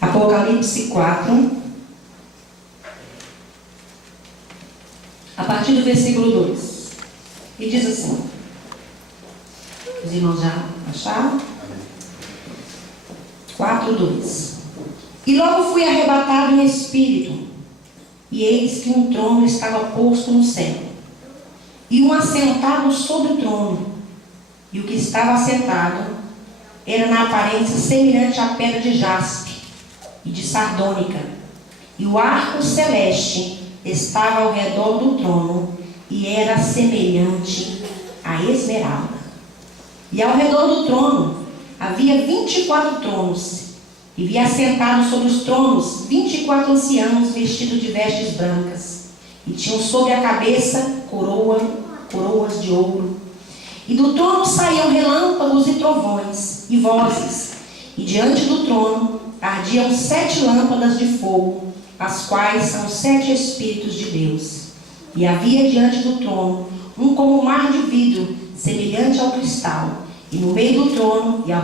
Apocalipse 4, a partir do versículo 2. E diz assim: os irmãos já acharam? 4, 2. E logo fui arrebatado em espírito, e eis que um trono estava posto no céu, e um assentado sobre o trono, e o que estava assentado era na aparência semelhante à pedra de jaspe e de sardônica, e o arco celeste estava ao redor do trono, e era semelhante a esmeralda. E ao redor do trono havia 24 tronos, e vi assentados sobre os tronos 24 anciãos vestidos de vestes brancas, e tinham sobre a cabeça coroas de ouro. E do trono saíam relâmpagos e trovões e vozes, e diante do trono ardiam 7 lâmpadas de fogo, as quais são os 7 Espíritos de Deus. E havia diante do trono um como mar de vidro, semelhante ao cristal, e no meio do trono e ao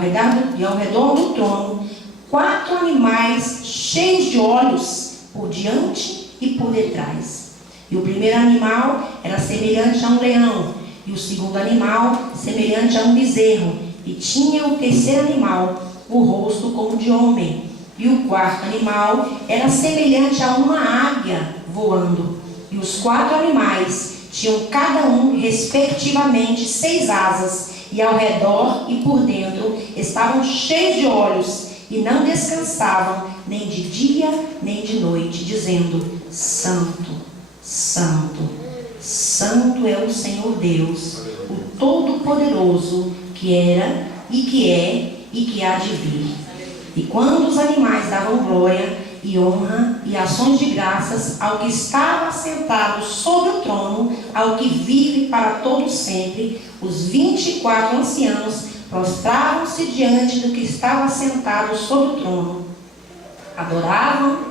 redor do trono 4 animais cheios de olhos por diante e por detrás. E o primeiro animal era semelhante a um leão, e o segundo animal semelhante a um bezerro, e tinha o terceiro animal o rosto como de homem, e o quarto animal era semelhante a uma águia voando. E os 4 animais tinham cada um respectivamente 6 asas, e ao redor e por dentro estavam cheios de olhos, e não descansavam nem de dia nem de noite, dizendo: Santo, Santo, Santo é o Senhor Deus, o Todo-Poderoso, que era e que é e que há de vir. E quando os animais davam glória e honra e ações de graças ao que estava assentado sobre o trono, ao que vive para todo sempre, os 24 anciãos prostravam-se diante do que estava assentado sobre o trono, adoravam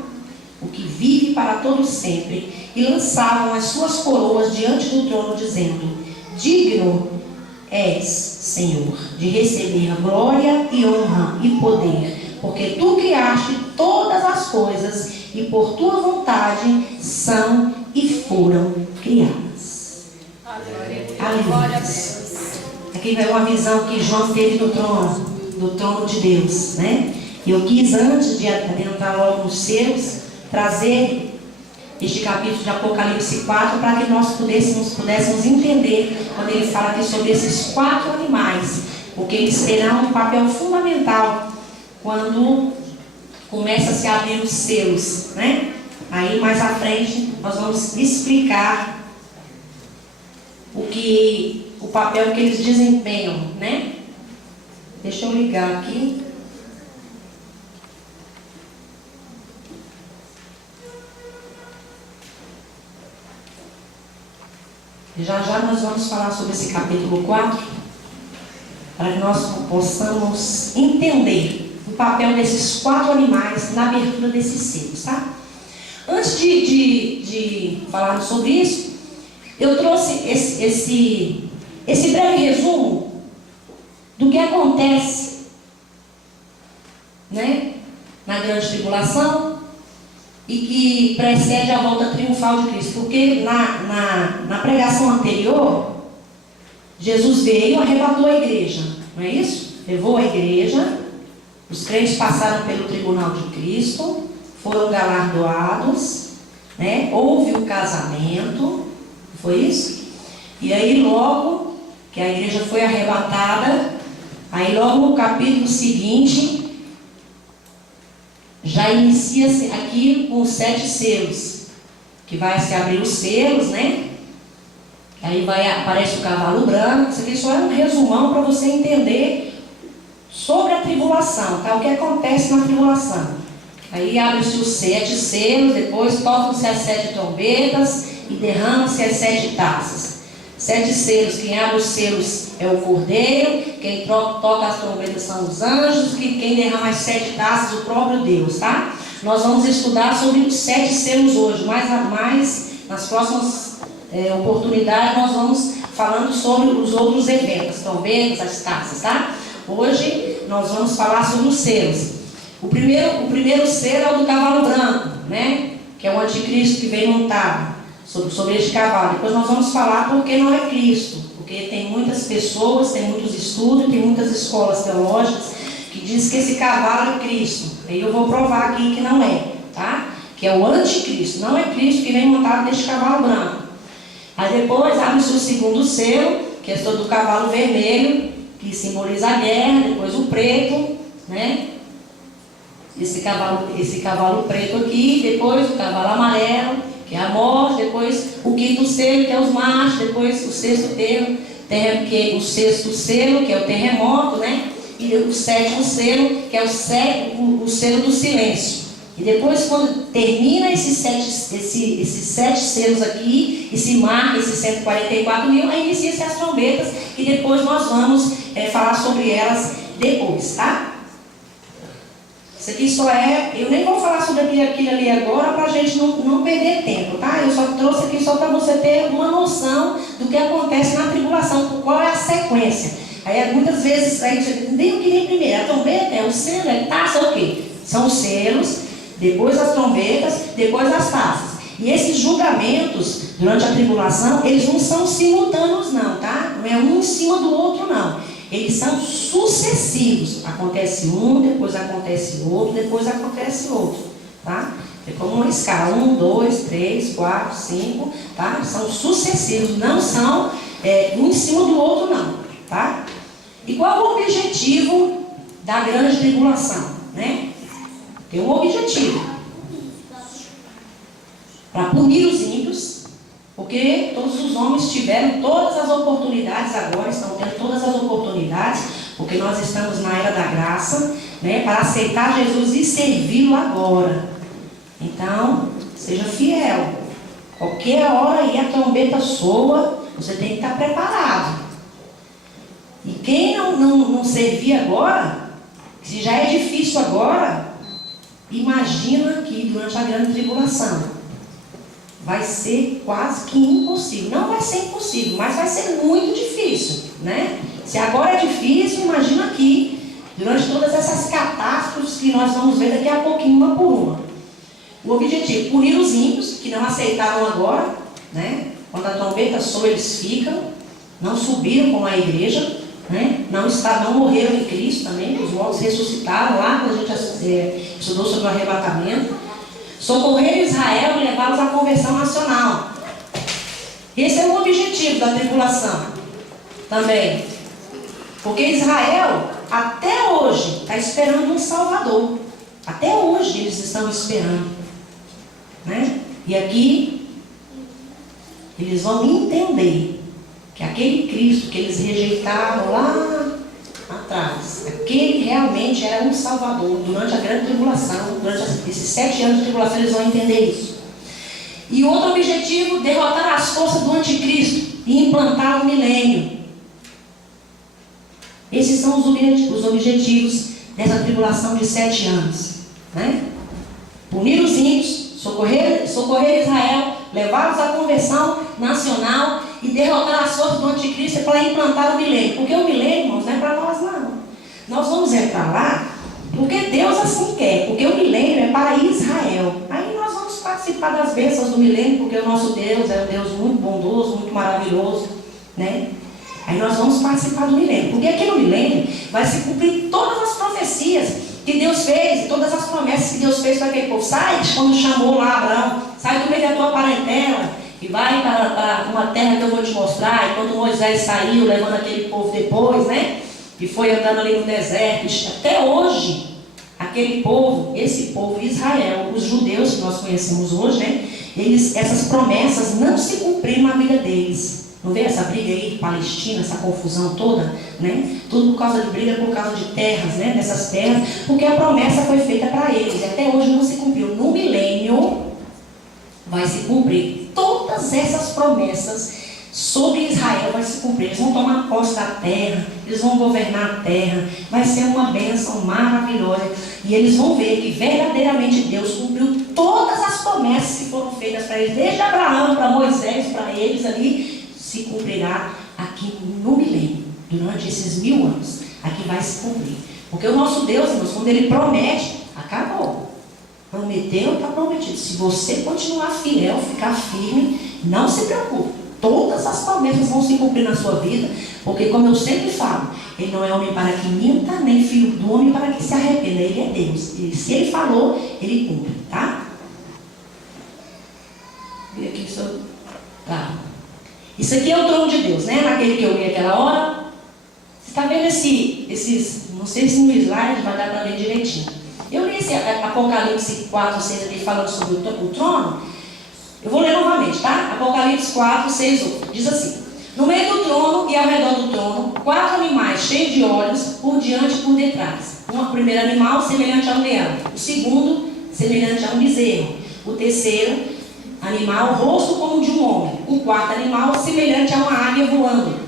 o que vive para todo sempre, e lançavam as suas coroas diante do trono, dizendo: Digno és, Senhor, de receber glória e honra e poder, porque tu criaste todas as coisas, e por tua vontade são e foram criadas. Aleluia. Aqui vai uma visão que João teve do trono de Deus, né? E eu quis, antes de adentrar logo nos seus, trazer este capítulo de Apocalipse 4 para que nós pudéssemos entender quando ele fala aqui sobre esses 4 animais, porque eles terão um papel fundamental quando começa a se abrir os selos, né? Aí mais à frente nós vamos explicar o papel que eles desempenham, né? Deixa eu ligar aqui. Já nós vamos falar sobre esse capítulo 4, para que nós possamos entender o papel desses 4 animais na abertura desses selos, tá? Antes de falarmos sobre isso, eu trouxe esse breve resumo do que acontece, né, na grande tribulação e que precede a volta triunfal de Cristo. Porque na pregação anterior, Jesus veio e arrebatou a igreja, não é isso? Levou a igreja, os crentes passaram pelo tribunal de Cristo, foram galardoados, né? Houve o casamento, foi isso? E aí logo que a igreja foi arrebatada, aí logo no capítulo seguinte já inicia-se aqui com os 7 selos, que vai se abrir os selos, né? Aí aparece o cavalo branco. Isso aqui só é um resumão para você entender sobre a tribulação, tá? O que acontece na tribulação. Aí abre-se os 7 selos, depois tocam-se as 7 trombetas e derramam-se as 7 taças. 7 selos, quem abre os selos é o Cordeiro, quem toca as trombetas são os anjos, quem derrama as 7 taças, o próprio Deus, tá? Nós vamos estudar sobre os 7 selos hoje, mais nas próximas oportunidades nós vamos falando sobre os outros eventos, trombetas, as taças, tá? Hoje nós vamos falar sobre os selos. O primeiro selo é o do cavalo branco, né? Que é o anticristo que vem montado sobre este cavalo. Depois nós vamos falar porque não é Cristo. Porque tem muitas pessoas, tem muitos estudos, tem muitas escolas teológicas que dizem que esse cavalo é Cristo. Aí eu vou provar aqui que não é, tá? Que é o anticristo, não é Cristo que vem montado neste cavalo branco. Aí depois abre-se o segundo selo, que é todo do cavalo vermelho, que simboliza a guerra. Depois o preto, né? Esse cavalo preto aqui. Depois o cavalo amarelo, que é a morte. Depois o quinto selo, que é os machos. Depois o sexto selo, que é o terremoto, né? E o sétimo selo, que é o selo do silêncio. E depois, quando termina esses sete selos aqui, e se marca esses 144 mil, aí inicia-se as trombetas, e depois nós vamos falar sobre elas depois, tá? Isso aqui só eu nem vou falar sobre aquilo ali agora, para a gente não perder tempo, tá? Eu só trouxe aqui só para você ter uma noção do que acontece na tribulação, qual é a sequência. Aí muitas vezes, nem o que nem primeiro, a trombeta é o selo, é taça, é o quê? São os selos, depois as trombetas, depois as taças. E esses julgamentos, durante a tribulação, eles não são simultâneos não, tá? Não é um em cima do outro não. Eles são sucessivos. Acontece um, depois acontece outro, depois acontece outro, tá? É como uma escala, 1, 2, 3, 4, 5, tá? São sucessivos, não são um em cima do outro não, tá? E qual é o objetivo da grande tribulação, né? Tem um objetivo: para punir os ímpios, porque todos os homens tiveram todas as oportunidades agora, estão tendo todas as oportunidades, porque nós estamos na era da graça, né, para aceitar Jesus e servi-lo agora. Então, seja fiel. Qualquer hora aí a trombeta soa, você tem que estar preparado. E quem não servir agora, se já é difícil agora, imagina que durante a grande tribulação vai ser quase que impossível. Não vai ser impossível, mas vai ser muito difícil, né? Se agora é difícil, imagina aqui, durante todas essas catástrofes que nós vamos ver daqui a pouquinho, uma por uma. O objetivo: punir os ímpios que não aceitaram agora, né? Quando a trombeta soa, eles ficam, não subiram como a igreja, né? Não morreram em Cristo também, os mortos ressuscitaram lá, quando a gente estudou sobre o arrebatamento. Socorrer Israel e levá-los à conversão nacional. Esse é o objetivo da tribulação também. Porque Israel, até hoje, está esperando um Salvador. Até hoje eles estão esperando, né? E aqui, eles vão entender que aquele Cristo que eles rejeitaram lá atrás, aquele realmente era um Salvador. Durante a grande tribulação, durante esses 7 anos de tribulação, eles vão entender isso. E outro objetivo: derrotar as forças do anticristo e implantar o milênio. Esses são os objetivos dessa tribulação de 7 anos, né? Punir os ímpios, socorrer Israel, levá-los à conversão nacional e derrotar as forças do anticristo para implantar o milênio. Porque o milênio, irmãos, não é para nós não. Nós vamos entrar lá porque Deus assim quer. Porque o milênio é para Israel. Aí nós vamos participar das bênçãos do milênio, porque o nosso Deus é um Deus muito bondoso, muito maravilhoso, né? Aí nós vamos participar do milênio. Porque aqui no milênio vai se cumprir todas as profecias que Deus fez, e todas as promessas que Deus fez para aquele povo. Sai, quando chamou lá Abraão, sai do meio da tua parentela e vai para uma terra que eu vou te mostrar. E quando Moisés saiu, levando aquele povo depois, né? E foi andando ali no deserto. Até hoje, aquele povo, esse povo Israel, os judeus que nós conhecemos hoje, né? Essas promessas não se cumpriram na vida deles. Não vê essa briga aí de Palestina, essa confusão toda, né? Tudo por causa de briga, por causa de terras, né? Dessas terras, porque a promessa foi feita para eles e até hoje não se cumpriu. No milênio vai se cumprir todas essas promessas sobre Israel, vai se cumprir. Eles vão tomar posse da terra, eles vão governar a terra, vai ser uma bênção maravilhosa. E eles vão ver que verdadeiramente Deus cumpriu todas as promessas que foram feitas para eles, desde Abraão, para Moisés, para eles ali, se cumprirá aqui no milênio, durante esses 1000 anos. Aqui vai se cumprir. Porque o nosso Deus, irmãos, quando Ele promete, Acabou. Prometeu, está prometido. Se você continuar fiel, ficar firme, não se preocupe. Todas as promessas vão se cumprir na sua vida, porque, como eu sempre falo, Ele não é homem para que minta, nem filho do homem para que se arrependa. Ele é Deus. E se Ele falou, Ele cumpre, tá? Vê aqui sobre... Tá. Isso aqui é o trono de Deus, né? Naquele que eu li aquela hora. Você está vendo esses... Não sei se no slide vai dar para ver direitinho. Eu li esse Apocalipse 4, 6 aqui falando sobre o trono. Eu vou ler novamente, tá? Apocalipse 4, 6, 8. Diz assim: no meio do trono e ao redor do trono, 4 animais cheios de olhos, por diante e por detrás. O primeiro animal semelhante a um leão. O segundo, semelhante a um bezerro. O terceiro animal, rosto como de um homem. O quarto animal, semelhante a uma águia voando.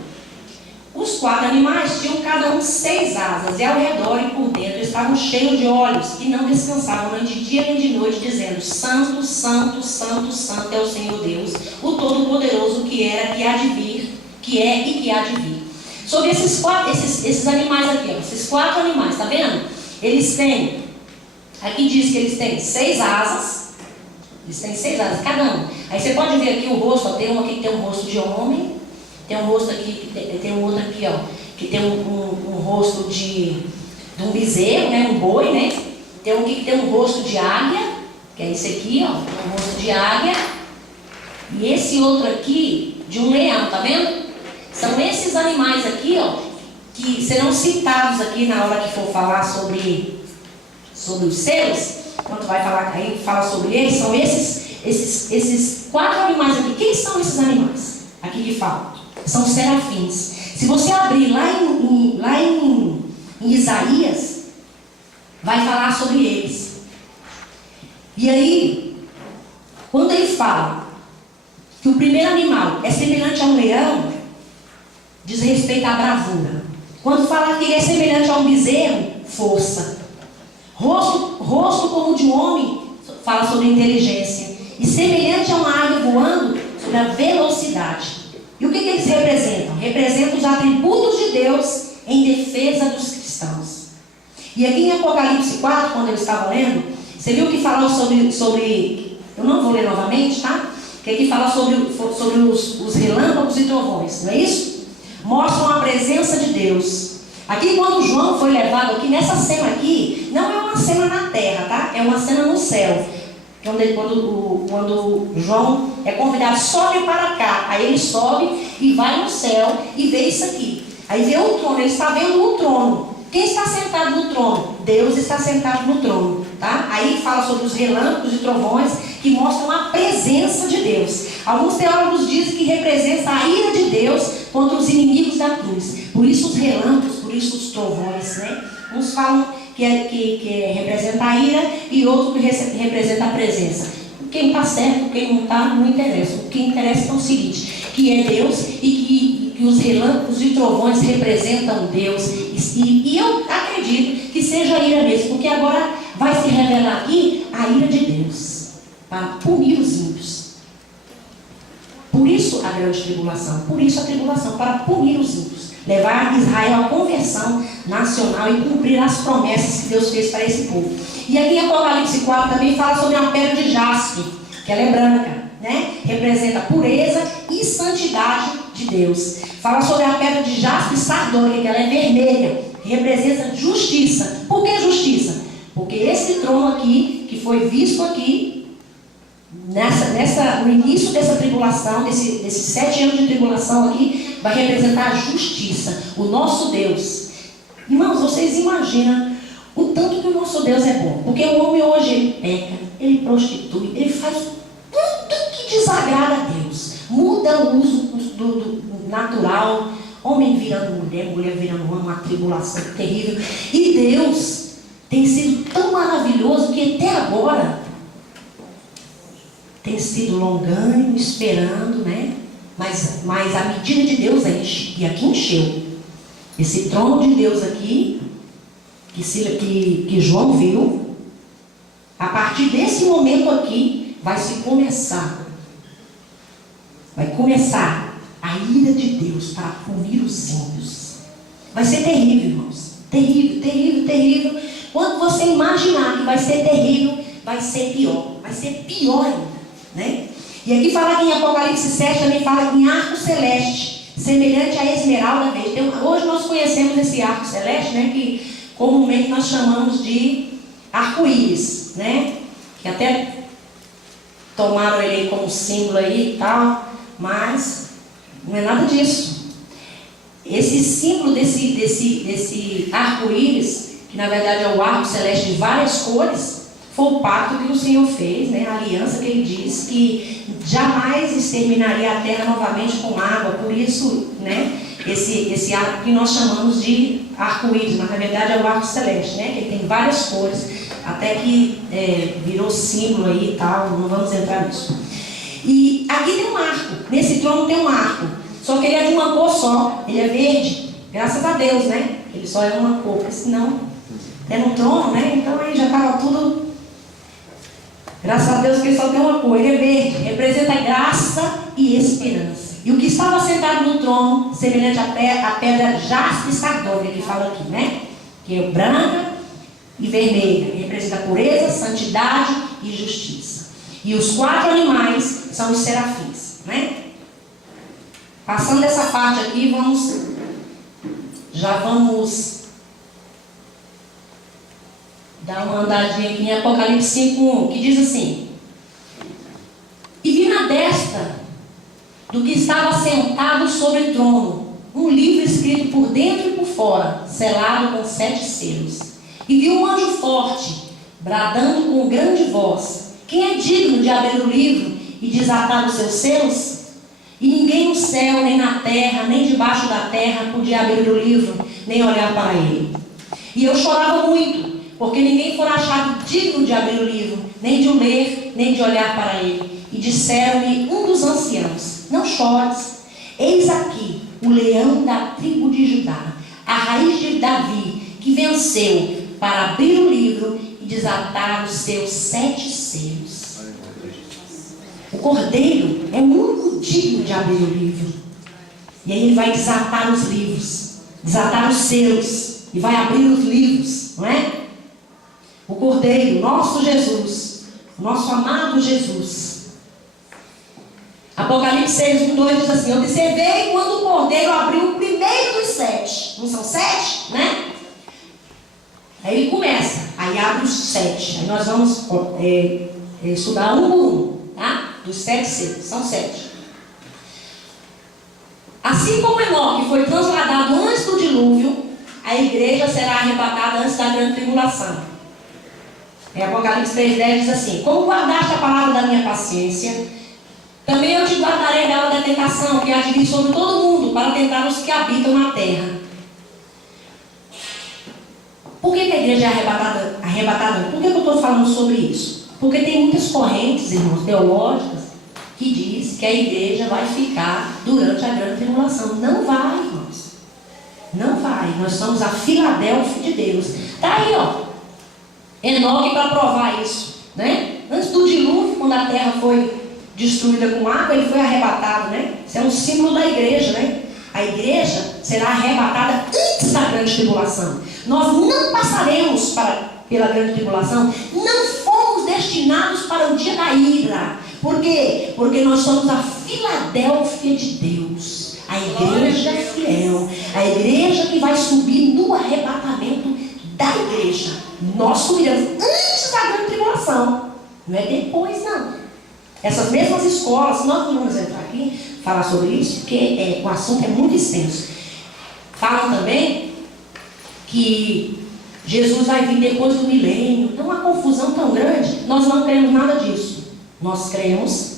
Os 4 animais tinham cada um 6 asas, e ao redor e por dentro estavam cheios de olhos, e não descansavam nem de dia nem de noite, dizendo: Santo, Santo, Santo, Santo é o Senhor Deus, o Todo-Poderoso, que era, que há de vir, que é e que há de vir. Sobre esses animais aqui, ó, esses 4 animais, tá vendo? Eles têm, aqui diz que eles têm 6 asas, eles têm 6 asas, cada um. Aí você pode ver aqui o rosto, ó, tem um aqui que tem um rosto de homem. Tem um rosto aqui, tem um outro aqui, ó, que tem um rosto de um bezerro, né, um boi, né? Tem um aqui que tem um rosto de águia, que é esse aqui, ó, um rosto de águia. E esse outro aqui, de um leão, tá vendo? São esses animais aqui, ó, que serão citados aqui na hora que for falar sobre os selos. Quando vai falar, aí fala sobre eles, são esses 4 animais aqui. Quem são esses animais? Aqui que fala. São serafins. Se você abrir lá em Isaías, vai falar sobre eles. E aí, quando ele fala que o primeiro animal é semelhante a um leão, diz respeito à bravura. Quando fala que ele é semelhante a um bezerro, força. Rosto como de um homem, fala sobre inteligência. E semelhante a uma águia voando, sobre a velocidade. E o que eles representam? Representam os atributos de Deus em defesa dos cristãos. E aqui em Apocalipse 4, quando eu estava lendo, você viu que fala sobre eu não vou ler novamente, tá? Que aqui fala sobre os relâmpagos e trovões, não é isso? Mostram a presença de Deus. Aqui quando João foi levado aqui, nessa cena aqui, não é uma cena na terra, tá? É uma cena no céu. Quando João é convidado, sobe para cá. Aí ele sobe e vai no céu e vê isso aqui. Aí vê o trono, ele está vendo o trono. Quem está sentado no trono? Deus está sentado no trono, tá? Aí fala sobre os relâmpagos e trovões que mostram a presença de Deus. Alguns teólogos dizem que representa a ira de Deus contra os inimigos da cruz. Por isso os relâmpagos, por isso os trovões, né? Uns falam que representa a ira e outro que representa a presença. Quem está certo, quem não está, não interessa. O que interessa é o seguinte, que é Deus e que os relâmpagos e trovões representam Deus. E eu acredito que seja a ira mesmo, porque agora vai se revelar aqui a ira de Deus, para punir os ímpios. Por isso a grande tribulação, por isso a tribulação, para punir os ímpios. Levar Israel à conversão nacional e cumprir as promessas que Deus fez para esse povo. E aqui em Apocalipse 4 também fala sobre a pedra de jaspe, que ela é branca, né? Representa a pureza e santidade de Deus. Fala sobre a pedra de jaspe sardônica, que ela é vermelha, representa justiça. Por que justiça? Porque esse trono aqui, que foi visto aqui, no início dessa tribulação, desses 7 anos de tribulação aqui, vai representar a justiça, o nosso Deus. Irmãos, vocês imaginam o tanto que o nosso Deus é bom. Porque o homem hoje, ele peca, ele prostitui, ele faz tudo que desagrada a Deus. Muda o uso do natural, homem virando mulher, mulher virando homem, uma tribulação terrível. E Deus tem sido tão maravilhoso que até agora tem sido longânimo, esperando, né? Mas a medida de Deus é enche. E aqui encheu. Esse trono de Deus aqui, que João viu, a partir desse momento aqui, vai começar a ira de Deus para punir os ímpios. Vai ser terrível, irmãos. Terrível, terrível, terrível. Quando você imaginar que vai ser terrível, vai ser pior. Vai ser pior ainda, né? E aqui fala que em Apocalipse 7 também fala em arco celeste, semelhante à esmeralda verde. Então, hoje nós conhecemos esse arco celeste, né? Que comumente nós chamamos de arco-íris, né? Que até tomaram ele como símbolo aí e tal, mas não é nada disso. Esse símbolo desse arco-íris, que na verdade é o arco celeste de várias cores, foi o pacto que o Senhor fez, né? A aliança que Ele disse que jamais exterminaria a terra novamente com água. Por isso, né? Esse arco que nós chamamos de arco-íris, mas na verdade é o arco celeste, né? Que ele tem várias cores, até que virou símbolo aí e tal, não vamos entrar nisso. E aqui tem um arco, nesse trono tem um arco, só que ele é de uma cor só, ele é verde, graças a Deus, né? Ele só é uma cor, porque senão é no trono, né? Então aí já estava tudo. Graças a Deus que ele só tem uma cor, ele é verde, representa graça e esperança. E o que estava sentado no trono, semelhante à pedra jaspe e sardônia, que fala aqui, né? Que é branca e vermelha, que representa pureza, santidade e justiça. E os 4 animais são os serafins, né? Passando essa parte aqui, já vamos dar uma andadinha aqui em Apocalipse 5:1, que diz assim: e vi na destra do que estava sentado sobre o trono um livro escrito por dentro e por fora, selado com 7 selos. E vi um anjo forte, bradando com grande voz: quem é digno de abrir o livro e desatar os seus selos? E ninguém no céu, nem na terra, nem debaixo da terra podia abrir o livro, nem olhar para ele. E eu chorava muito, porque ninguém fora achado digno de abrir o livro, nem de o ler, nem de olhar para ele. E disseram-me um dos anciãos: não chores, eis aqui o leão da tribo de Judá, a raiz de Davi, que venceu para abrir o livro e desatar os seus 7 selos. O cordeiro é o único digno de abrir o livro. E aí ele vai desatar os livros, desatar os selos, e vai abrir os livros, não é? O cordeiro, nosso Jesus, nosso amado Jesus. Apocalipse 6:2 diz assim: observei quando o cordeiro abriu o primeiro dos 7. Não são 7, né? Aí ele começa, aí abre os 7. Aí nós vamos estudar um por um, tá? Dos 7 selos, são 7. Assim como Enoque foi transladado antes do dilúvio, a igreja será arrebatada antes da grande tribulação. Em Apocalipse 3:10 diz assim: como guardaste a palavra da minha paciência, também eu te guardarei dela da tentação que há de vir sobre todo mundo, para tentar os que habitam na terra. Por que a igreja é arrebatada? Por que eu estou falando sobre isso? Porque tem muitas correntes, irmãos, teológicas, que diz que a igreja vai ficar durante a grande tribulação. Não vai, irmãos. Não vai. Nós somos a Filadélfia de Deus. Está aí, ó. Enoque para provar isso, né? Antes do dilúvio, quando a terra foi destruída com água, ele foi arrebatado, né? Isso é um símbolo da igreja, né? A igreja será arrebatada antes da grande tribulação. Nós não passaremos pela grande tribulação, não fomos destinados para o dia da ira. Por quê? Porque nós somos a Filadélfia de Deus, a igreja fiel, a igreja que vai subir no arrebatamento da igreja. Nós subiremos antes da grande tribulação, não é depois, não. Essas mesmas escolas, nós não vamos entrar aqui falar sobre isso, porque o assunto é muito extenso. Falam também que Jesus vai vir depois do milênio. Então, uma confusão tão grande. Nós não cremos nada disso. Nós cremos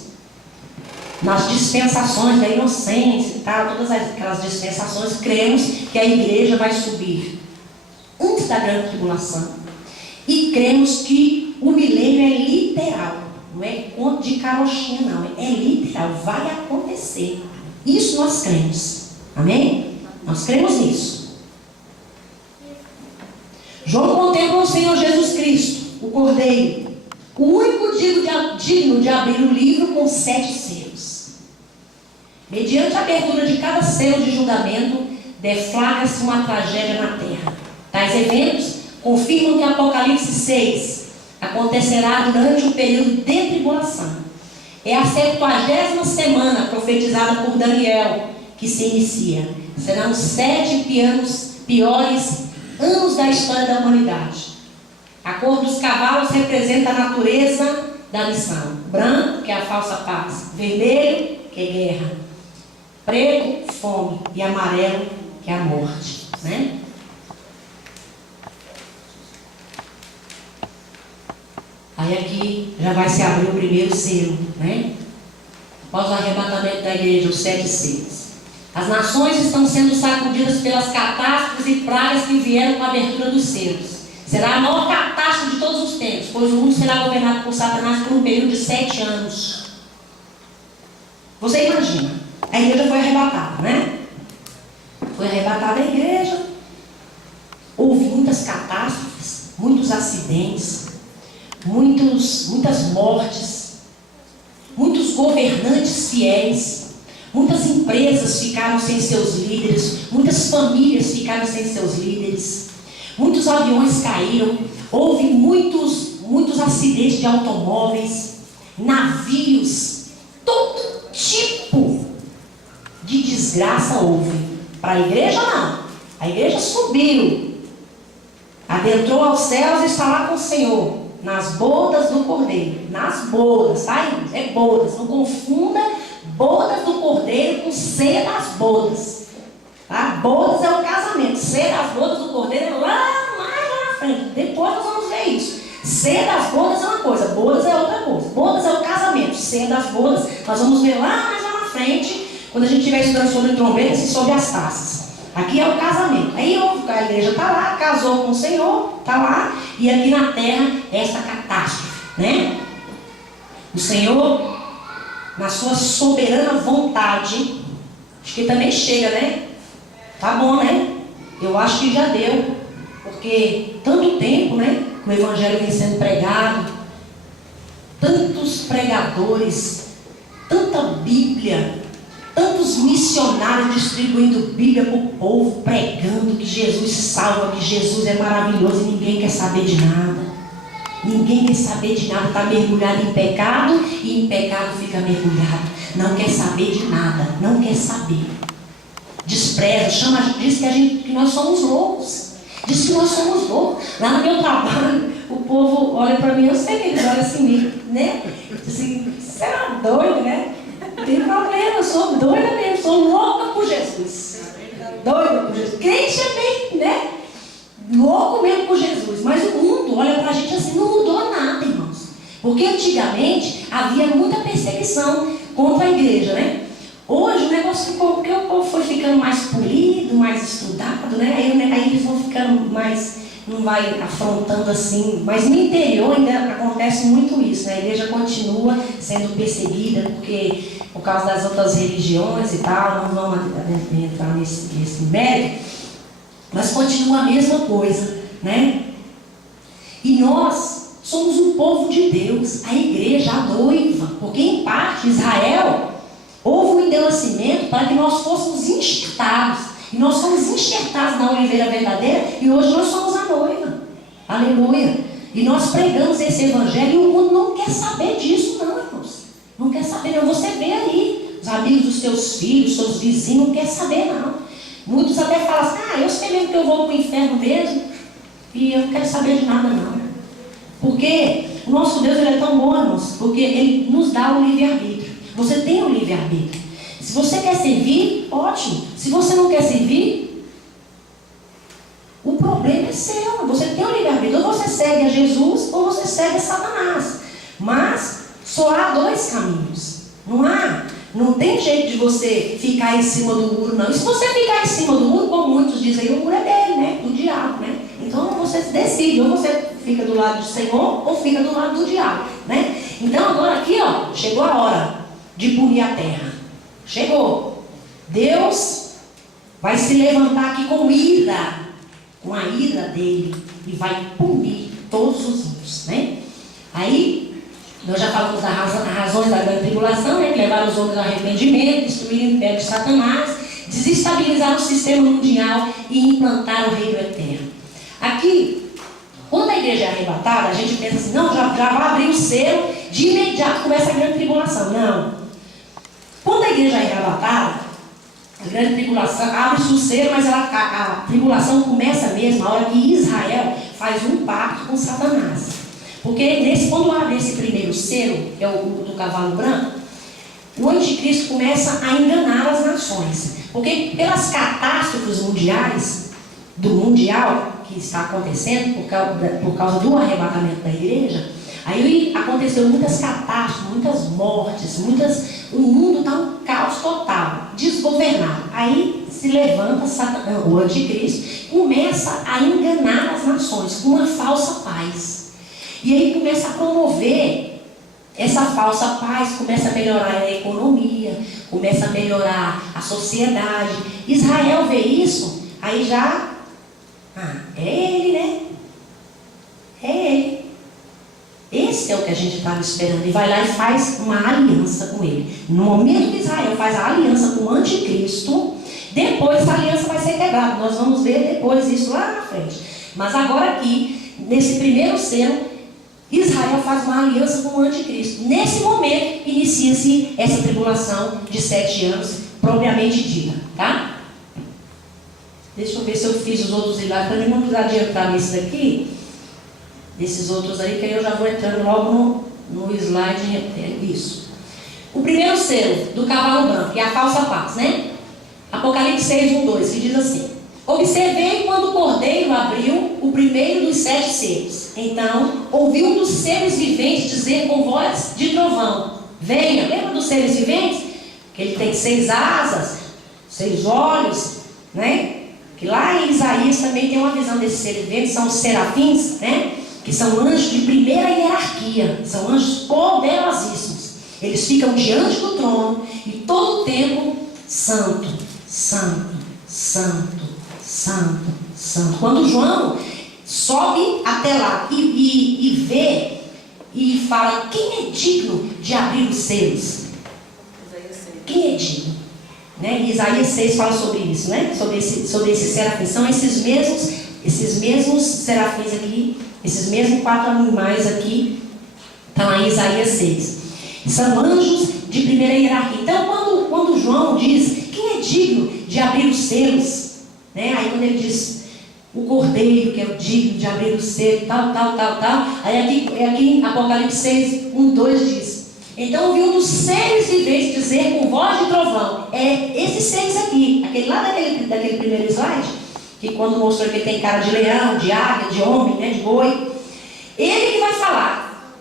nas dispensações da inocência e tal, todas aquelas dispensações. Cremos que a igreja vai subir antes da grande tribulação. E cremos que o milênio é literal. Não é conto de carochinha, não. É literal, vai acontecer. Isso nós cremos. Amém? Nós cremos nisso. João contempla o Senhor Jesus Cristo, o Cordeiro, o único digno de abrir o livro com 7 selos. Mediante a abertura de cada selo de julgamento, deflagra-se uma tragédia na terra. Tais eventos confirmam que Apocalipse 6 acontecerá durante o período de tribulação. É a 70ª semana profetizada por Daniel que se inicia. Serão os 7 piores anos da história da humanidade. A cor dos cavalos representa a natureza da missão. Branco, que é a falsa paz. Vermelho, que é guerra. Preto, fome. E amarelo, que é a morte, né? Aí aqui já vai se abrir o primeiro selo, né? Após o arrebatamento da igreja, os 7 selos. As nações estão sendo sacudidas pelas catástrofes e pragas que vieram com a abertura dos selos. Será a maior catástrofe de todos os tempos, pois o mundo será governado por Satanás por um período de 7 anos. Você imagina, a igreja foi arrebatada, né? Foi arrebatada a igreja. Houve muitas catástrofes, muitos acidentes, muitas mortes, muitos governantes fiéis, muitas empresas ficaram sem seus líderes, muitas famílias ficaram sem seus líderes, muitos aviões caíram, houve muitos acidentes de automóveis, navios, todo tipo de desgraça houve. Para a igreja não, a igreja subiu, adentrou aos céus e está lá com o Senhor. Nas bodas do Cordeiro. Nas bodas, tá? É bodas. Não confunda bodas do Cordeiro com ceia das bodas. Tá? Bodas é o casamento. Ceia das bodas do Cordeiro é lá na frente. Depois nós vamos ver isso. Ceia das bodas é uma coisa, bodas é outra coisa. Bodas é o casamento. Ceia das bodas nós vamos ver mais lá na frente, quando a gente estiver estudando sobre trombetas e sobre as taças. Aqui é o casamento. Aí a igreja está lá, casou com o Senhor, está lá, e aqui na terra é essa catástrofe, né? O Senhor, na sua soberana vontade, acho que também chega, né? Tá bom, né? Eu acho que já deu, porque tanto tempo, né? Que o evangelho vem sendo pregado, tantos pregadores, tanta Bíblia, tantos missionários distribuindo Bíblia para o povo, pregando que Jesus salva, que Jesus é maravilhoso e ninguém quer saber de nada. Ninguém quer saber de nada, está mergulhado em pecado e em pecado fica mergulhado. Não quer saber de nada, não quer saber. Despreza, diz que nós somos loucos. Diz que nós somos loucos. Lá no meu trabalho, o povo olha para mim, eu sei que eles olham assim, né? Diz assim, você é doido, né? Não tem problema, eu sou doida mesmo, sou louca por Jesus. Doida por Jesus. Crente é bem, né? Louco mesmo por Jesus. Mas o mundo olha pra gente assim, não mudou nada, irmãos. Porque antigamente havia muita perseguição contra a igreja, né? Hoje o negócio ficou, porque o povo foi ficando mais polido, mais estudado, né? Aí eles vão ficando mais, não vai afrontando assim. Mas no interior ainda acontece muito isso, né? A igreja continua sendo perseguida, porque por causa das outras religiões e tal, não vamos entrar nesse mérito, mas continua a mesma coisa, né? E nós somos um povo de Deus, a igreja, a noiva, porque em parte Israel houve um endelhecimento para que nós fôssemos enxertados, e nós fomos enxertados na oliveira verdadeira, e hoje nós somos a noiva, aleluia, e nós pregamos esse evangelho, e o mundo não quer saber disso não, irmãos. Não quer saber, não. Você vê aí, os amigos dos teus filhos, seus vizinhos, não quer saber, não. Muitos até falam assim, eu sei mesmo que eu vou para o inferno mesmo, e eu não quero saber de nada, não. Porque o nosso Deus, ele é tão bom, irmãos, porque ele nos dá o livre-arbítrio. Você tem o livre-arbítrio. Se você quer servir, ótimo. Se você não quer servir, o problema é seu. Você tem o livre-arbítrio. Ou você segue a Jesus, ou você segue a Satanás. Mas só há 2 caminhos. Não tem jeito de você ficar em cima do muro, não. E se você ficar em cima do muro, como muitos dizem, o muro é dele, né? Do diabo, né? Então você decide, ou você fica do lado do Senhor, ou fica do lado do diabo, né? Então agora aqui, ó, chegou a hora de punir a terra. Chegou. Deus vai se levantar aqui com ira, com a ira dele, e vai punir todos os ímpios, né? Aí nós já falamos das razões da grande tribulação, né, que levaram os homens ao arrependimento, destruir o império de Satanás, desestabilizar o sistema mundial e implantar o reino eterno. Aqui igreja é arrebatada, a gente pensa assim, não, já vai abrir o selo, de imediato começa a grande tribulação. Não. Quando a igreja é arrebatada, a grande tribulação, abre-se o selo, mas a tribulação começa mesmo a hora que Israel faz um pacto com Satanás. Porque quando abre esse primeiro selo, que é o do cavalo branco, o anticristo começa a enganar as nações. Porque pelas catástrofes mundiais, do mundial que está acontecendo por causa do arrebatamento da igreja, aí aconteceu muitas catástrofes, muitas mortes, o mundo está um caos total, desgovernado. Aí se levanta o anticristo, começa a enganar as nações com uma falsa paz. E aí começa a promover essa falsa paz, começa a melhorar a economia, começa a melhorar a sociedade. Israel vê isso, aí já, é ele, né? É ele. Esse é o que a gente estava esperando. E vai lá e faz uma aliança com ele. No momento que Israel faz a aliança com o anticristo, depois essa aliança vai ser quebrada. Nós vamos ver depois isso lá na frente. Mas agora aqui, nesse primeiro selo, Israel faz uma aliança com o anticristo. Nesse momento, inicia-se essa tribulação de 7 anos, propriamente dita. Tá? Deixa eu ver se eu fiz os outros slides, para não precisar de entrar nesse daqui. Desses outros aí, que aí eu já vou entrando logo no slide. Isso. O primeiro selo do cavalo branco, que é a falsa paz, né? Apocalipse 6, 1, 2, que diz assim: observei quando o cordeiro abriu o primeiro dos 7 selos. Então, ouvi um dos seres viventes dizer com voz de trovão: venha. Lembra dos seres viventes? Que ele tem 6 asas, 6 olhos, né? Que lá em Isaías também tem uma visão desses seres viventes, são os serafins, né? Que são anjos de primeira hierarquia, são anjos poderosíssimos. Eles ficam diante do trono e todo o tempo, santo, santo, santo, santo, santo. Quando João sobe até lá e vê e fala: quem é digno de abrir os selos? Quem é digno? Né? Isaías 6 fala sobre isso, né? Sobre esses serafins. São esses mesmos serafins aqui, esses mesmos 4 animais aqui, está lá em Isaías 6. São anjos de primeira hierarquia. Então, quando João diz: quem é digno de abrir os selos? Né? Aí quando ele diz o cordeiro que é o digno de abrir o selo, tal. Aí aqui em Apocalipse 6, 1, 2 diz: então ouvi um dos seres viventes dizer com voz de trovão. É esses seres aqui, aquele lá daquele primeiro slide, que quando mostrou que ele tem cara de leão, de águia, de homem, né, de boi, ele que vai falar.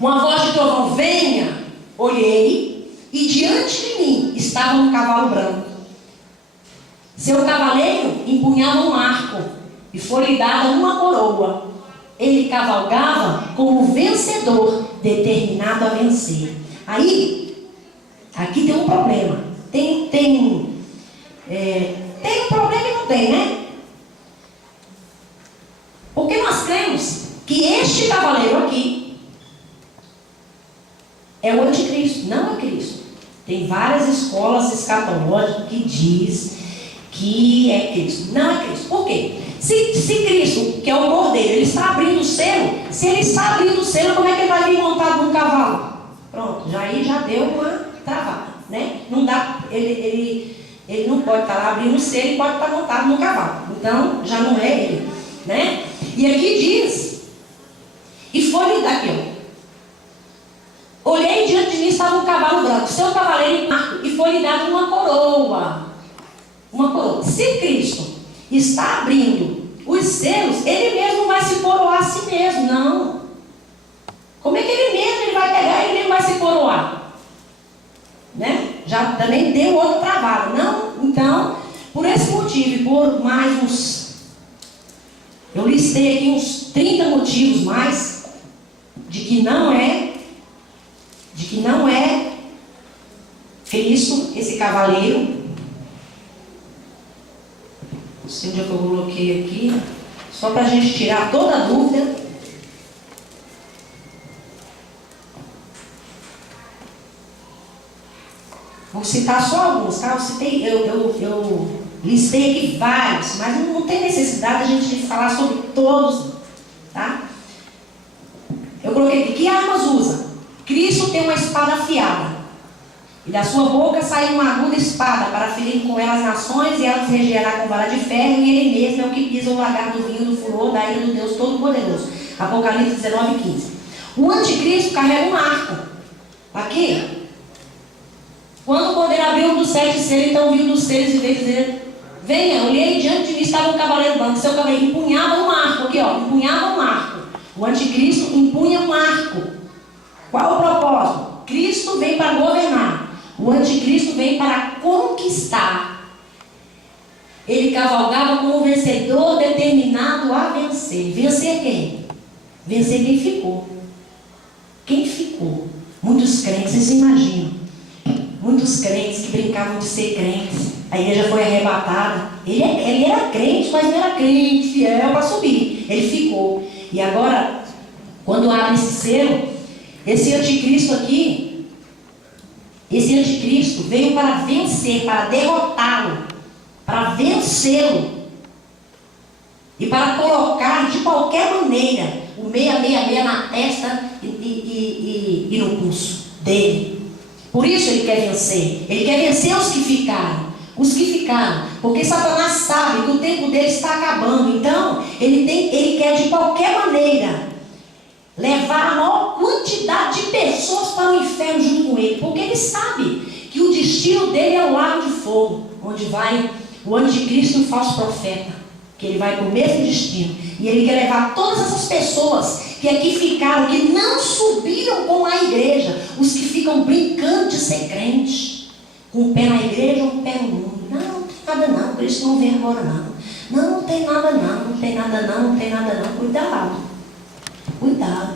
Uma voz de trovão: venha. Olhei, e diante de mim estava um cavalo branco. Seu cavaleiro empunhava um arco, e foi-lhe dada uma coroa. Ele cavalgava como vencedor, determinado a vencer. Aí, aqui tem um problema. Tem um problema e não tem, né? Porque nós cremos que este cavaleiro aqui é o anticristo, não é Cristo. Tem várias escolas escatológicas que diz que é Cristo. Não é Cristo. Por quê? Se Cristo, que é o cordeiro, ele está abrindo o selo, se ele está abrindo o selo, como é que ele vai vir montado num cavalo? Pronto, já deu uma travada, né? Não dá, ele não pode estar lá abrindo o selo e pode estar montado no cavalo. Então, já não é ele, né? E aqui diz, e foi daqui, ó. Olhei, diante de mim estava um cavalo branco, seu cavaleiro em arco, e foi-lhe dado uma coroa. Uma coroa. Se Cristo está abrindo os selos, ele mesmo vai se coroar a si mesmo. Não. Como é que ele vai pegar e ele mesmo vai se coroar? Né? Já também deu outro trabalho. Não? Então, por esse motivo e por mais uns... Eu listei aqui uns 30 motivos mais de que não é Cristo, esse cavaleiro. Não sei onde é que eu coloquei aqui, só para a gente tirar toda a dúvida. Vou citar só alguns, tá? Eu listei aqui vários, mas não tem necessidade a gente falar sobre todos, tá? coloquei aqui, que armas usa? Cristo tem uma espada afiada. E da sua boca sai uma aguda espada para ferir com ela as nações, e ela se regerá com vara de ferro, e ele mesmo é o que pisa o lagar do vinho do furor da ira do Deus Todo-Poderoso. Apocalipse 19, 15. O anticristo carrega um arco. Aqui. Quando o poder abriu um dos 7 seres, então viu dos seres e veio dizer: venha, olhei diante de mim, estava um cavaleiro branco. Seu cavaleiro empunhava um arco. Aqui, ó, empunhava um arco. O anticristo empunha um arco. Qual o propósito? Cristo vem para governar. O anticristo vem para conquistar. Ele cavalgava como um vencedor determinado a vencer. Vencer quem? Vencer quem ficou. Quem ficou? Muitos crentes, vocês imaginam. Muitos crentes que brincavam de ser crentes. A igreja foi arrebatada. Ele era crente, mas não era crente fiel para subir. Ele ficou. E agora, quando abre esse selo, esse anticristo aqui, esse anticristo veio para vencer, para derrotá-lo, para vencê-lo e para colocar de qualquer maneira o 666 na testa e no pulso dele. Por isso ele quer vencer. Ele quer vencer os que ficaram. Os que ficaram. Porque Satanás sabe que o tempo dele está acabando. Então, ele quer de qualquer maneira levar a maior quantidade de pessoas para o inferno junto com ele. Porque ele sabe que o destino dele é o lago de fogo, onde vai o anticristo e o falso profeta. Que ele vai para o mesmo destino. E ele quer levar todas essas pessoas que aqui ficaram, que não subiram com a igreja, os que ficam brincando de ser crente, com o pé na igreja ou com o pé no mundo. Não, não tem nada não, por isso não vem agora não. Não, não tem nada não, não tem nada não, não tem nada não. Cuidado. Cuidado.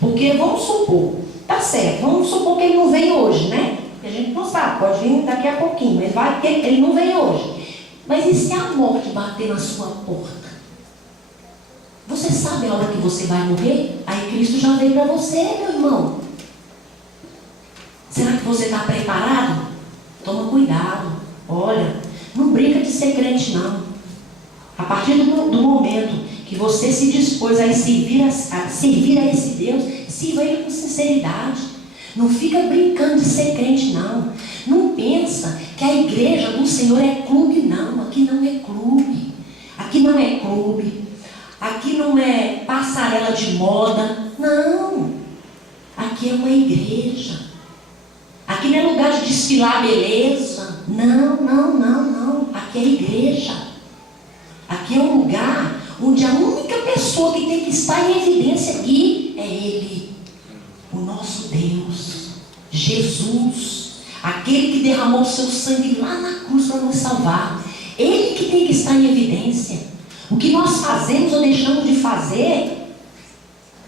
Porque vamos supor, tá certo, vamos supor que ele não vem hoje, né? Porque a gente não sabe, pode vir daqui a pouquinho, mas vai que ele não vem hoje. Mas e se a morte bater na sua porta? Você sabe a hora que você vai morrer? Aí Cristo já veio para você, meu irmão. Será que você está preparado? Toma cuidado. Olha, não brinca de ser crente não. A partir do momento que você se dispôs a servir a esse Deus, sirva Ele com sinceridade. Não fica brincando de ser crente não. Não pensa que a igreja do Senhor é clube não. Aqui não é clube. Aqui não é clube. Aqui não é passarela de moda. Não. Aqui é uma igreja. Aqui não é lugar de desfilar beleza. Não, não, não, não. Aqui é igreja. Aqui é um lugar onde a única pessoa que tem que estar em evidência aqui é Ele. O nosso Deus. Jesus. Aquele que derramou o seu sangue lá na cruz para nos salvar. Ele que tem que estar em evidência. O que nós fazemos ou deixamos de fazer,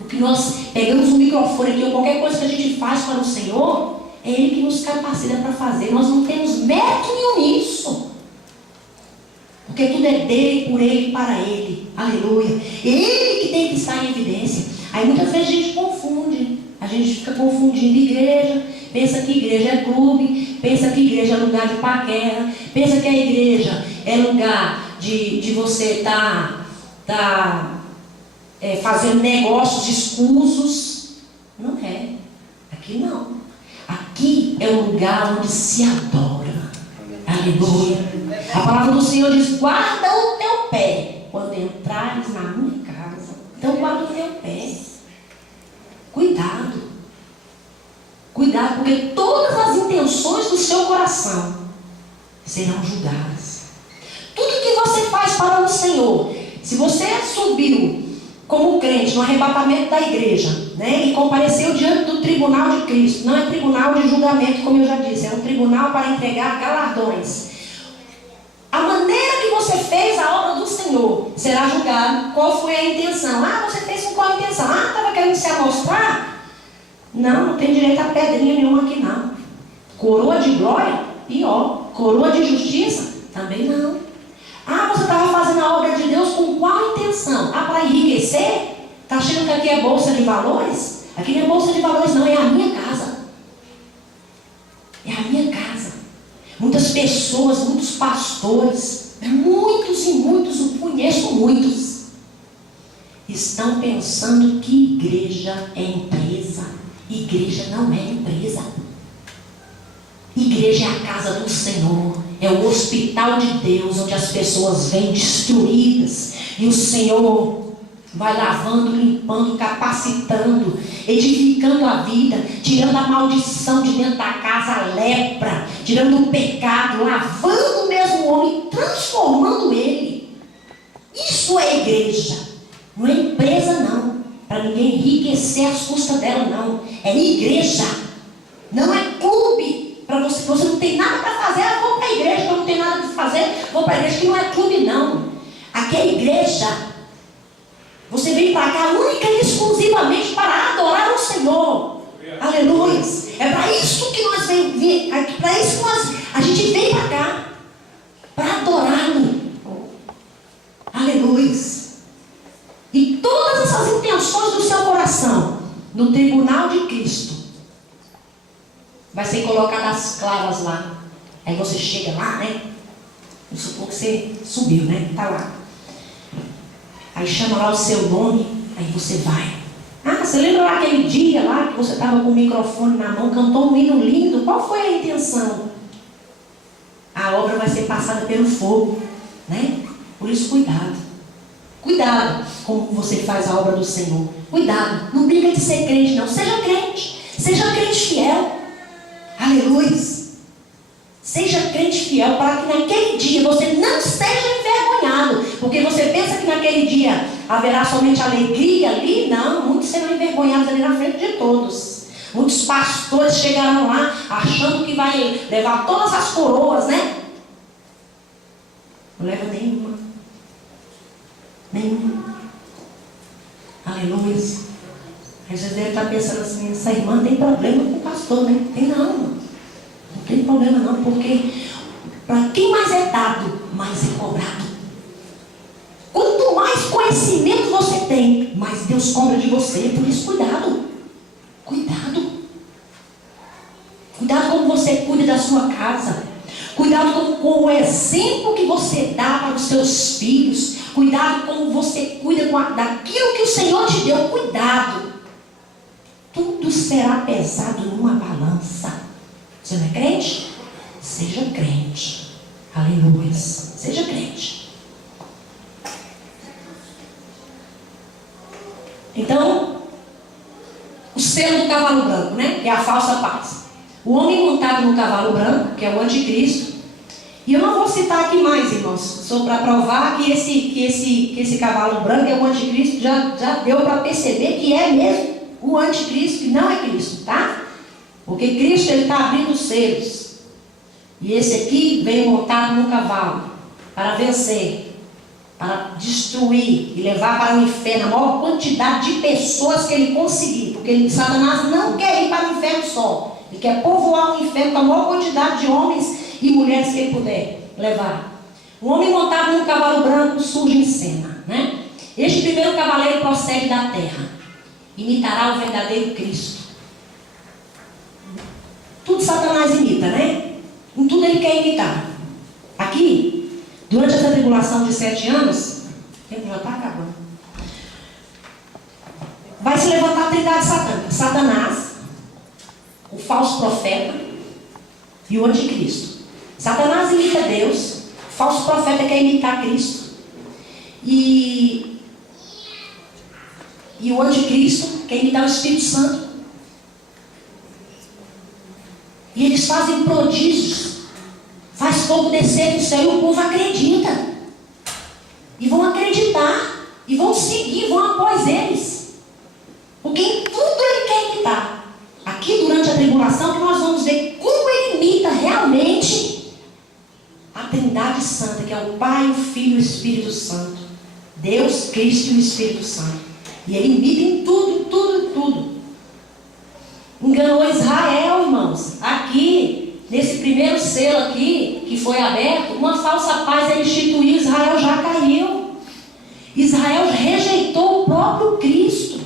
o que nós pegamos um microfone aqui ou qualquer coisa que a gente faz para o Senhor, é Ele que nos capacita para fazer. Nós não temos mérito nenhum nisso. Porque tudo é dele, por ele e para ele. Aleluia. Ele que tem que estar em evidência. Aí muitas vezes a gente confunde. A gente fica confundindo igreja. Pensa que igreja é clube. Pensa que igreja é lugar de paquera. Pensa que a igreja é lugar de você estar fazendo negócios escusos. Não é. Aqui não. Aqui é o lugar onde se adora. Aleluia. A palavra do Senhor diz: guarda o teu pé quando entrares na minha casa. Então guarda o teu pé. Cuidado. Cuidado, porque todas as intenções do seu coração serão julgadas. Tudo que você faz para o Senhor, se você subiu como crente no arrebatamento da igreja, né, e compareceu diante do tribunal de Cristo, não é tribunal de julgamento, como eu já disse, é um tribunal para entregar galardões. A maneira que você fez a obra do Senhor será julgado. Qual foi a intenção? Você fez com qual intenção? Estava querendo se amostrar? Não tem direito a pedrinha nenhuma aqui não. Coroa de glória? Pior. Coroa de justiça? Também não. Você estava fazendo a obra de Deus com qual intenção? Para enriquecer? Está achando que aqui é bolsa de valores? Aqui não é bolsa de valores não, é a minha casa. É a minha casa. Muitas pessoas, muitos pastores, muitos e muitos, eu conheço muitos, estão pensando que igreja é empresa. Igreja não é empresa. Igreja é a casa do Senhor, é o hospital de Deus, onde as pessoas vêm destruídas e o Senhor vai lavando, limpando, capacitando, edificando a vida, tirando a maldição de dentro da casa, a lepra, tirando o pecado, lavando o mesmo homem, transformando ele. Isso é igreja, não é empresa não, para ninguém enriquecer às custas dela não, é igreja, não é clube. Para você não tem nada para fazer, vou para a igreja, eu não tenho nada para fazer, vou para a igreja, que não é clube não. Aqui é igreja. Você vem para cá única e exclusivamente para adorar o Senhor. Aleluia. É para isso que nós vem, para isso que a gente vem para cá, para adorá-lo. Aleluia. E todas essas intenções do seu coração, no tribunal de Cristo, vai ser colocado as clavas lá. Aí você chega lá, né? Vamos supor que você subiu, né? Está lá. Aí chama lá o seu nome, aí você vai. Ah, você lembra lá aquele dia lá que você estava com o microfone na mão, cantou um hino lindo? Qual foi a intenção? A obra vai ser passada pelo fogo, né? Por isso, cuidado. Cuidado como você faz a obra do Senhor. Cuidado, não brinca de ser crente não. Seja crente fiel. Aleluia. Seja crente fiel para que naquele dia você não esteja envergonhado. Porque você pensa que naquele dia haverá somente alegria ali? Não, muitos serão envergonhados ali na frente de todos. Muitos pastores chegarão lá achando que vai levar todas as coroas, né? Não leva nenhuma. Aleluia. Aí você deve estar pensando assim, essa irmã tem problema com o pastor, né? Não tem problema não, porque para quem mais é dado, mais é cobrado. Quanto mais conhecimento você tem, mais Deus cobra de você. Por isso, cuidado. Cuidado como você cuida da sua casa. Cuidado com o exemplo que você dá para os seus filhos. Cuidado como você cuida daquilo que o Senhor te deu. Cuidado. Tudo será pesado numa balança. Você não é crente? Seja crente. Aleluia. Seja crente. Então, o selo do cavalo branco, né? Que é a falsa paz. O homem montado no cavalo branco, que é o anticristo. E eu não vou citar aqui mais, irmãos, só para provar que esse cavalo branco é o anticristo. Já deu para perceber que é mesmo o anticristo, que não é Cristo, tá? Porque Cristo está abrindo os selos. E esse aqui veio montado no cavalo para vencer, para destruir e levar para o inferno a maior quantidade de pessoas que ele conseguir. Porque Satanás não quer ir para o inferno só. Ele quer povoar o inferno com a maior quantidade de homens e mulheres que ele puder levar. O homem montado num cavalo branco surge em cena, né? Este primeiro cavaleiro procede da terra. Imitará o verdadeiro Cristo. Tudo Satanás imita, né? Em tudo ele quer imitar. Aqui, durante essa tribulação de 7 anos, o tempo já está acabando, vai se levantar a trindade satânica. Satanás, o falso profeta e o anticristo. Satanás imita Deus, o falso profeta quer imitar Cristo. E o anticristo quer imitar o Espírito Santo. E eles fazem prodígios, faz fogo descer do céu e o povo acredita. E vão acreditar, e vão seguir, vão após eles. Porque em tudo ele quer imitar. Aqui durante a tribulação que nós vamos ver como ele imita realmente a Trindade Santa, que é o Pai, o Filho e o Espírito Santo. Deus, Cristo e o Espírito Santo. E ele imita em tudo, tudo, tudo. Enganou Israel, irmãos. Aqui, nesse primeiro selo aqui, que foi aberto, uma falsa paz ele instituiu, Israel já caiu. Israel rejeitou o próprio Cristo.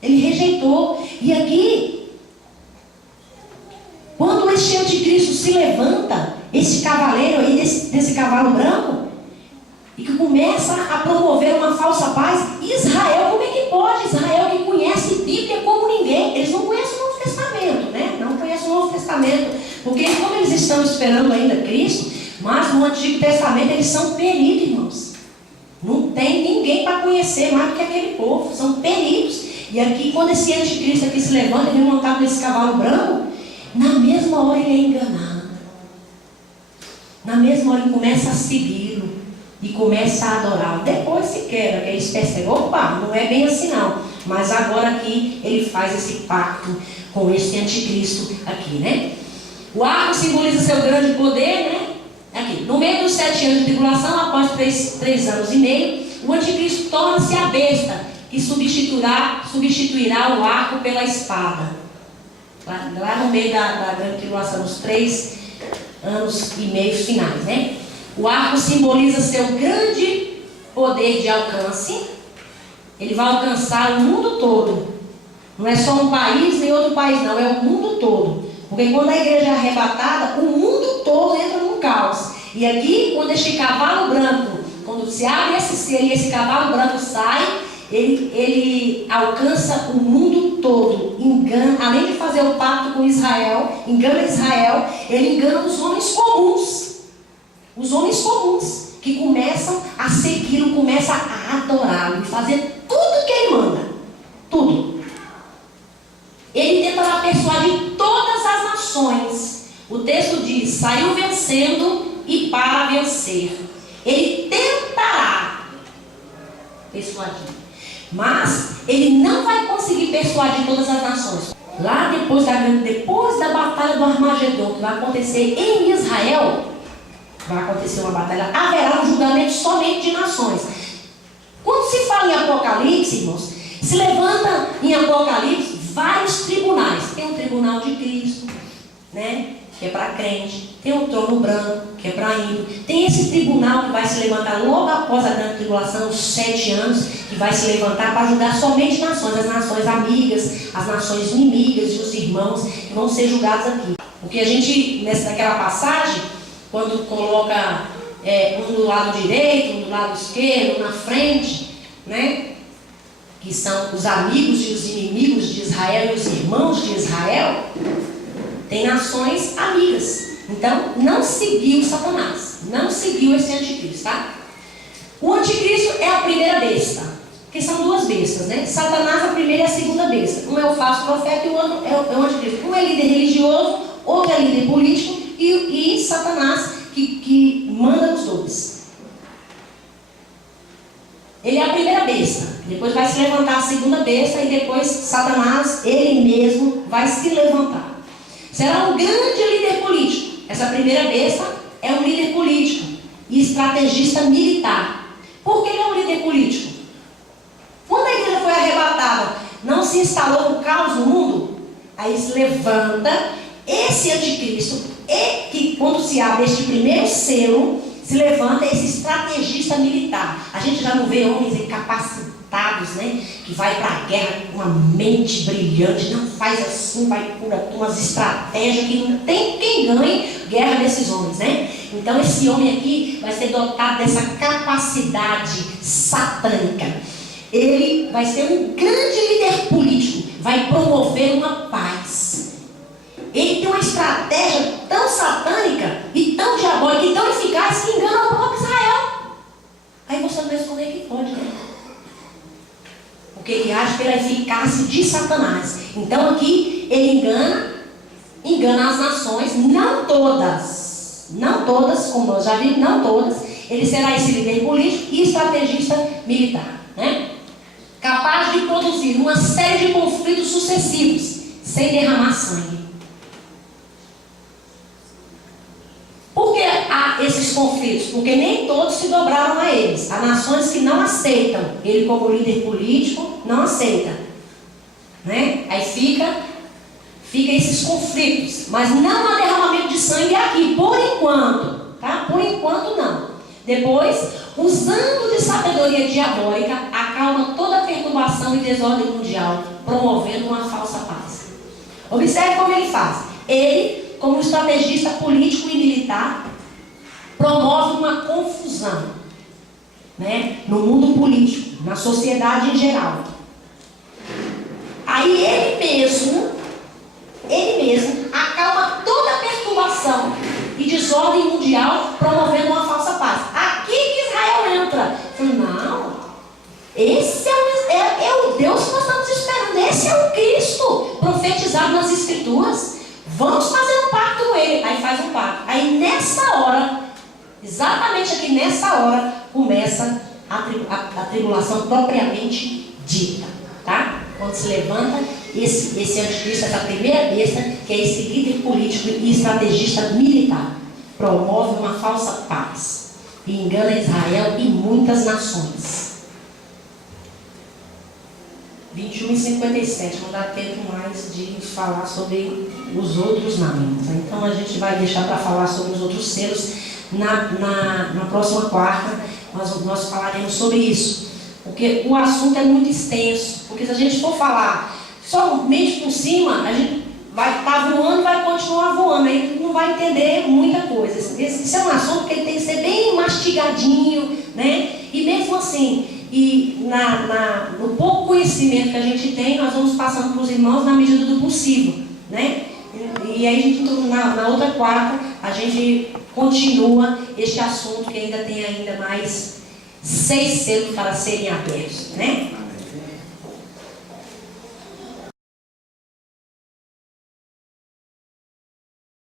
Ele rejeitou. E aqui, quando este anticristo se levanta, esse cavaleiro aí, desse cavalo branco, e que começa a promover uma falsa paz. Israel, como é que pode? Israel que conhece Bíblia como ninguém. Eles não conhecem o Novo Testamento, né? Não conhecem o Novo Testamento, porque como eles estão esperando ainda Cristo, mas no Antigo Testamento eles são peritos, irmãos. Não tem ninguém para conhecer mais do que aquele povo, são peritos. E aqui, quando esse anticristo aqui se levanta, ele vem montado nesse cavalo branco, na mesma hora ele é enganado. Na mesma hora ele começa a segui-lo e começa a adorá-lo. Depois se quebra, que eles percebem, opa, não é bem assim não. Mas agora aqui ele faz esse pacto com esse anticristo aqui, né? O arco simboliza seu grande poder, né? Aqui, no meio dos 7 anos de tribulação, após 3 anos e meio, o anticristo torna-se a besta, que substituirá o arco pela espada. Lá no meio da grande tribulação, os 3 anos e meio finais, né? O arco simboliza seu grande poder de alcance. Ele vai alcançar o mundo todo. Não é só um país nem outro país, não, é o mundo todo. Porque quando a igreja é arrebatada, o mundo todo entra num caos. E aqui, quando este cavalo branco, quando se abre esse selo e esse cavalo branco sai, ele alcança o mundo todo, engana, além de fazer o pacto com Israel, engana Israel, ele engana os homens comuns, que começam a segui-lo, começam a adorá-lo e fazer tudo que ele manda, tudo. Ele tentará persuadir todas as nações. O texto diz, saiu vencendo e para vencer. Ele tentará persuadir. Mas ele não vai conseguir persuadir todas as nações. Lá depois da batalha do Armagedon, que vai acontecer em Israel, vai acontecer uma batalha, haverá um julgamento somente de nações. Quando se fala em Apocalipse, irmãos, se levanta em Apocalipse vários tribunais. Tem o tribunal de Cristo, né? Que é para crente, tem o trono branco, que é para ímpio, tem esse tribunal que vai se levantar logo após a grande tribulação, os 7 anos, que vai se levantar para julgar somente nações, as nações amigas, as nações inimigas e os irmãos que vão ser julgados aqui. Porque a gente, naquela passagem, quando coloca um do lado direito, um do lado esquerdo, na frente, né? Que são os amigos e os inimigos de Israel e os irmãos de Israel, tem nações amigas. Então, não seguiu Satanás, não seguiu esse anticristo, tá? O anticristo é a primeira besta, porque são 2 bestas, né? Satanás, a primeira e a segunda besta. Um é o falso profeta e o outro é o anticristo. Um é líder religioso, outro é líder político e Satanás que manda os 2. Ele é a primeira besta, depois vai se levantar a segunda besta e depois Satanás, ele mesmo, vai se levantar. Será um grande líder político. Essa primeira besta é um líder político e estrategista militar. Por que ele é um líder político? Quando a igreja foi arrebatada, não se instalou um caos no mundo? Aí se levanta esse anticristo e que quando se abre este primeiro selo, se levanta esse estrategista militar. A gente já não vê homens incapacitados, né? Que vai para a guerra com uma mente brilhante, não faz assim, vai por umas estratégias que não tem quem ganhe guerra desses homens, né? Então esse homem aqui vai ser dotado dessa capacidade satânica. Ele vai ser um grande líder político, vai promover uma paz. Ele tem uma estratégia tão satânica e tão diabólica e tão eficaz que engana o próprio Israel. Aí você não responde que pode, né? Porque ele age pela eficácia de Satanás. Então aqui ele engana as nações, não todas, como eu já vi, não todas. Ele será esse líder político e estrategista militar, né? Capaz de produzir uma série de conflitos sucessivos sem derramar sangue. Por que há esses conflitos? Porque nem todos se dobraram a eles. Há nações que não aceitam. Ele como líder político não aceita, né? Aí fica esses conflitos. Mas não há derramamento de sangue aqui, por enquanto, tá? Por enquanto não. Depois, usando de sabedoria diabólica, acalma toda a perturbação e desordem mundial, promovendo uma falsa paz. Observe como ele faz. Ele, como estrategista político e militar, promove uma confusão. né? No mundo político, na sociedade em geral. Aí ele mesmo acalma toda a perturbação e desordem mundial, promovendo uma falsa paz. Aqui que Israel entra. Não, esse é o Deus que nós estamos esperando. Esse é o Cristo profetizado nas Escrituras. Vamos fazer um pacto com ele. Aí faz um pacto. Aí nessa hora, exatamente aqui nessa hora, começa a tribulação propriamente dita, tá? Quando se levanta esse anticristo, essa primeira besta, que é esse líder político e estrategista militar, promove uma falsa paz e engana Israel e muitas nações. 21:57, não dá tempo mais de falar sobre os outros não. Então a gente vai deixar para falar sobre os outros selos na próxima quarta. Nós falaremos sobre isso, porque o assunto é muito extenso. Porque se a gente for falar somente por cima, a gente vai estar voando, vai continuar voando, aí não vai entender muita coisa. Esse é um assunto que ele tem que ser bem mastigadinho, né? E mesmo assim, no pouco conhecimento que a gente tem, nós vamos passando para os irmãos na medida do possível, né? E aí a gente, na outra quarta, a gente continua este assunto que ainda tem mais 6 selos para serem abertos, né?